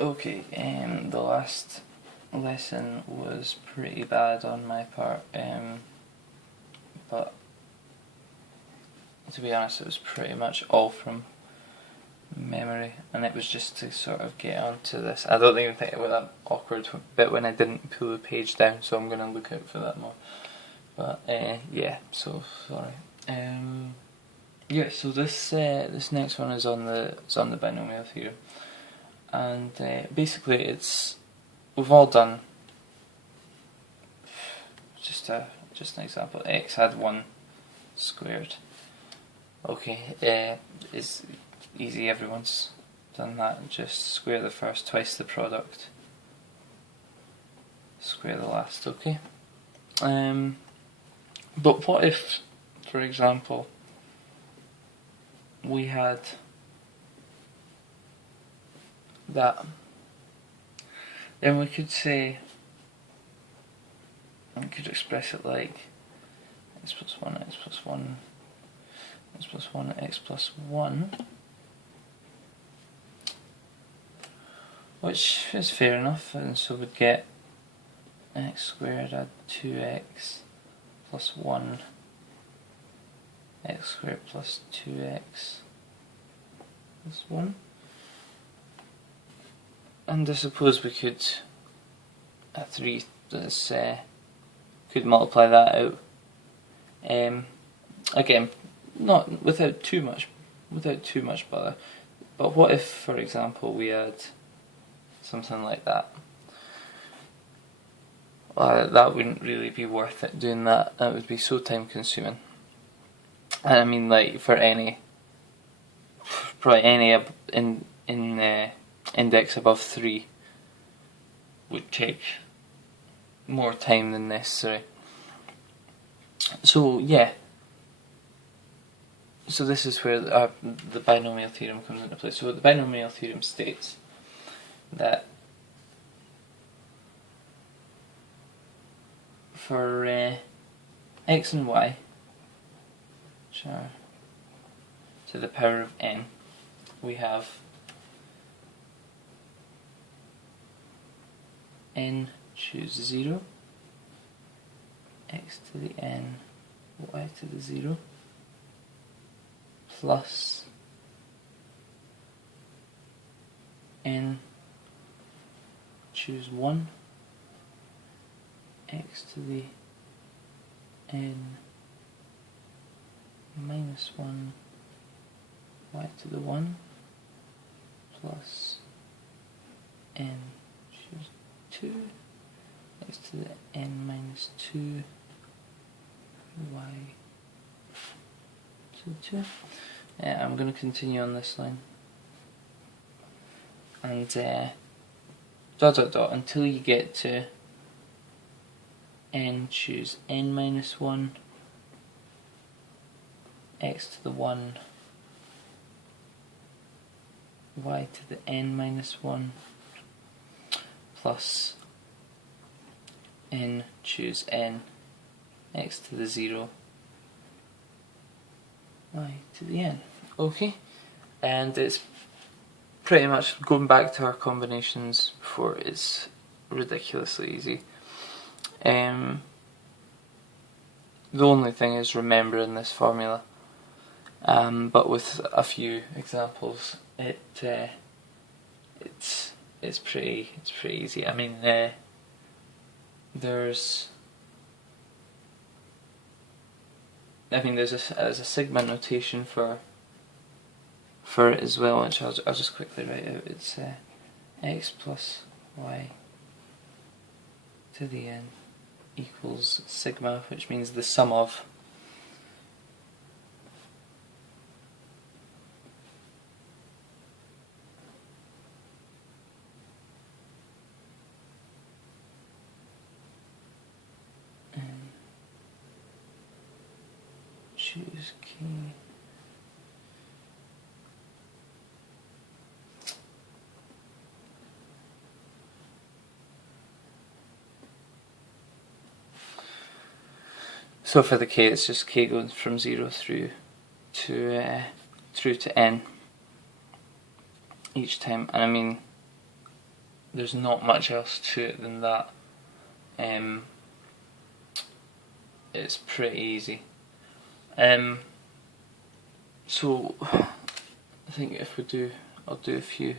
Okay, the last lesson was pretty bad on my part, but to be honest it was pretty much all from memory, and it was just to sort of get onto this. I don't even think it was that awkward bit when I didn't pull the page down, so I'm going to look out for that more. But yeah, so sorry. Yeah, so this next one is on the binomial theorem, and basically we've all done just an example. X had 1 squared. Okay, it's easy, everyone's done that. Just square the first, twice the product, square the last. Okay. But what if, for example, we had that? Then we could say, we could express it like x plus 1, x plus 1, x plus 1, x plus 1, which is fair enough, and so we'd get x squared add 2x plus 1, x squared plus 2x plus 1. And I suppose we could, at 3, could multiply that out. Again, not without too much bother. But what if, for example, we had something like that? That wouldn't really be worth it doing that. That would be so time consuming. And I mean, like, for probably any index above 3 would take more time than necessary. So yeah, so this is where the binomial theorem comes into play. So the binomial theorem states that for x and y, which are to the power of n, we have n choose 0, x to the n, y to the 0, plus n choose 1, x to the n minus 1, y to the 1, plus n choose 2, x to the n minus 2, y to the 2. I'm going to continue on this line, and dot dot dot until you get to n choose n minus 1, x to the 1, y to the n minus 1, plus n choose n, x to the 0, y to the n. Okay, and it's pretty much going back to our combinations before. It's ridiculously easy. The only thing is remembering this formula, but with a few examples, it's pretty easy. I mean, there's a sigma notation for it as well, which I'll just quickly write out. It's x plus y to the n equals sigma, which means the sum of n choose key So for the k, it's just k going from 0 through to n each time. And I mean, there's not much else to it than that. It's pretty easy. So I think if we do, I'll do a few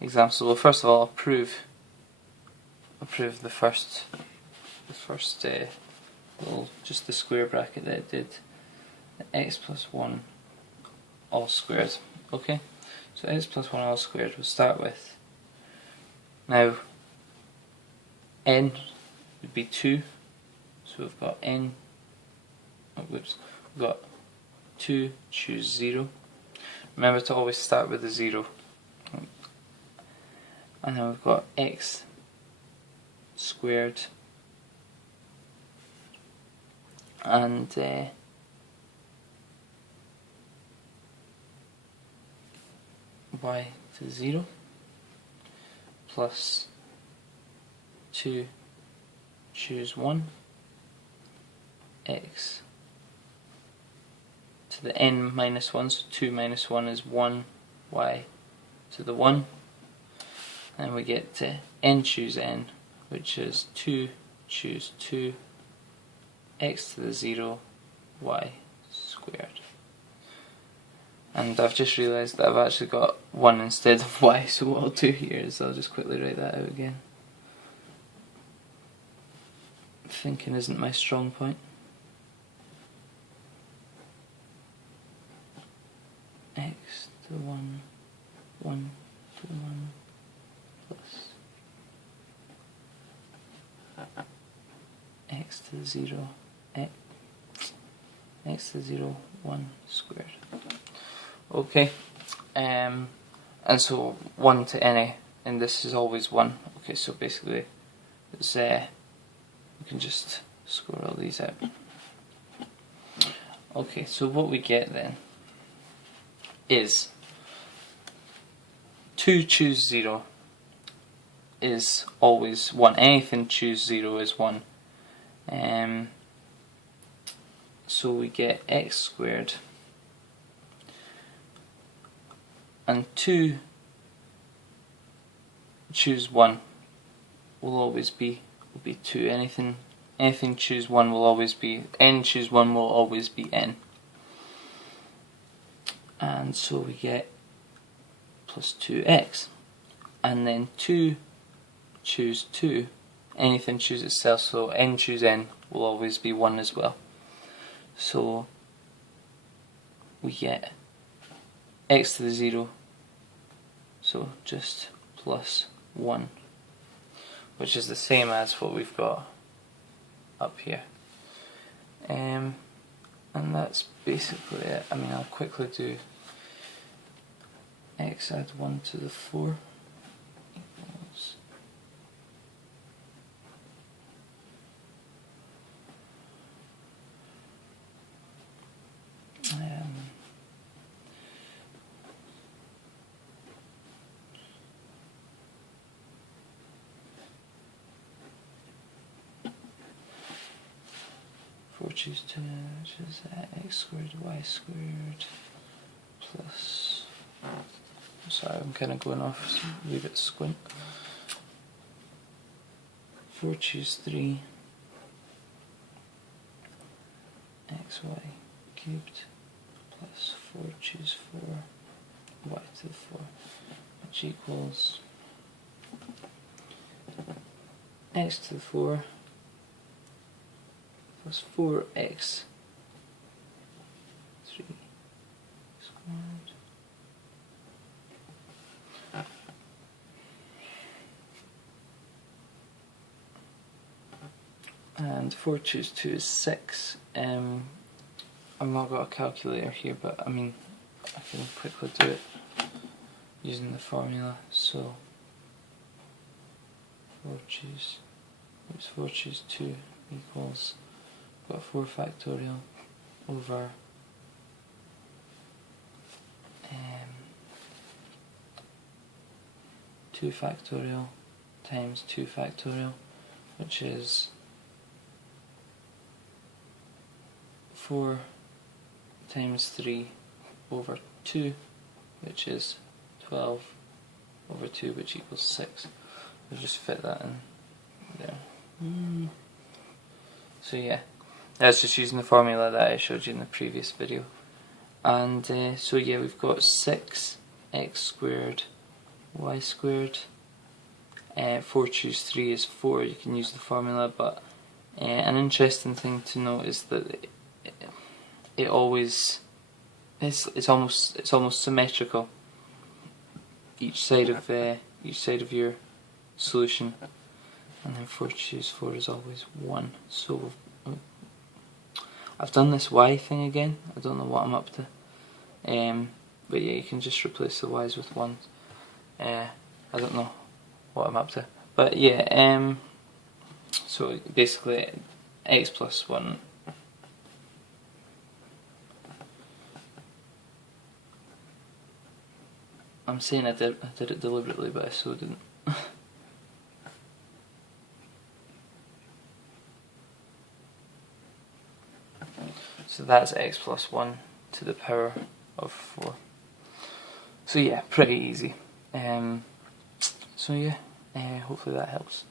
examples. Well, first of all, I'll prove the first little, just the square bracket that it did. X plus 1 all squared. Okay, so x plus 1 all squared we'll start with. Now n would be 2, so we've got n, we've got 2, choose 0. Remember to always start with the 0. And then we've got x squared and y to 0 plus 2, choose 1, x to the n minus 1, so 2 minus 1 is 1, y to the 1, and we get to n choose n, which is 2, choose 2, x to the 0, y squared. And I've just realised that I've actually got 1 instead of y, so what I'll do here is I'll just quickly write that out again. Thinking isn't my strong point. X to 1, 1 to 1, plus x to the 0, x to the 0, 1 squared. Okay, and so 1 to any, and this is always 1. Okay, so basically it's, we can just score all these out. Okay, so what we get then is 2 choose 0 is always 1. Anything choose 0 is 1. So we get x squared, and 2 choose 1 will always be 2. Anything choose 1 will always be, n choose 1 will always be n. And so we get plus 2x. And then 2 choose 2, anything choose itself, so n choose n will always be 1 as well. So we get x to the 0, so just plus 1, which is the same as what we've got up here. And that's basically it. I mean, I'll quickly do x add 1 to the 4 equals 4 choose 2, which is x squared y squared plus, sorry, I'm kind of going off, so leave it squint. 4 choose 3, xy cubed plus 4 choose 4, y to the 4, which equals x to the 4 plus 4x 3 squared and 4 choose 2 is 6. I've not got a calculator here, but I mean I can quickly do it using the formula. So 4 choose 2 equals, got 4 factorial over 2 factorial times 2 factorial, which is 4 times 3 over 2, which is 12 over 2, which equals 6. I'll just fit that in there. So yeah, that's just using the formula that I showed you in the previous video. And so yeah, we've got 6x squared y squared. 4 choose 3 is 4. You can use the formula, but an interesting thing to note is that it always it's almost symmetrical. Each side of your solution, and then 4 choose 4 is always 1. So I've done this y thing again. I don't know what I'm up to, but yeah, you can just replace the y's with 1s. I don't know what I'm up to, but yeah. So basically, x plus 1. I'm saying I did it deliberately, but I so didn't. So that's x plus 1 to the power of 4. So yeah, pretty easy. So yeah, hopefully that helps.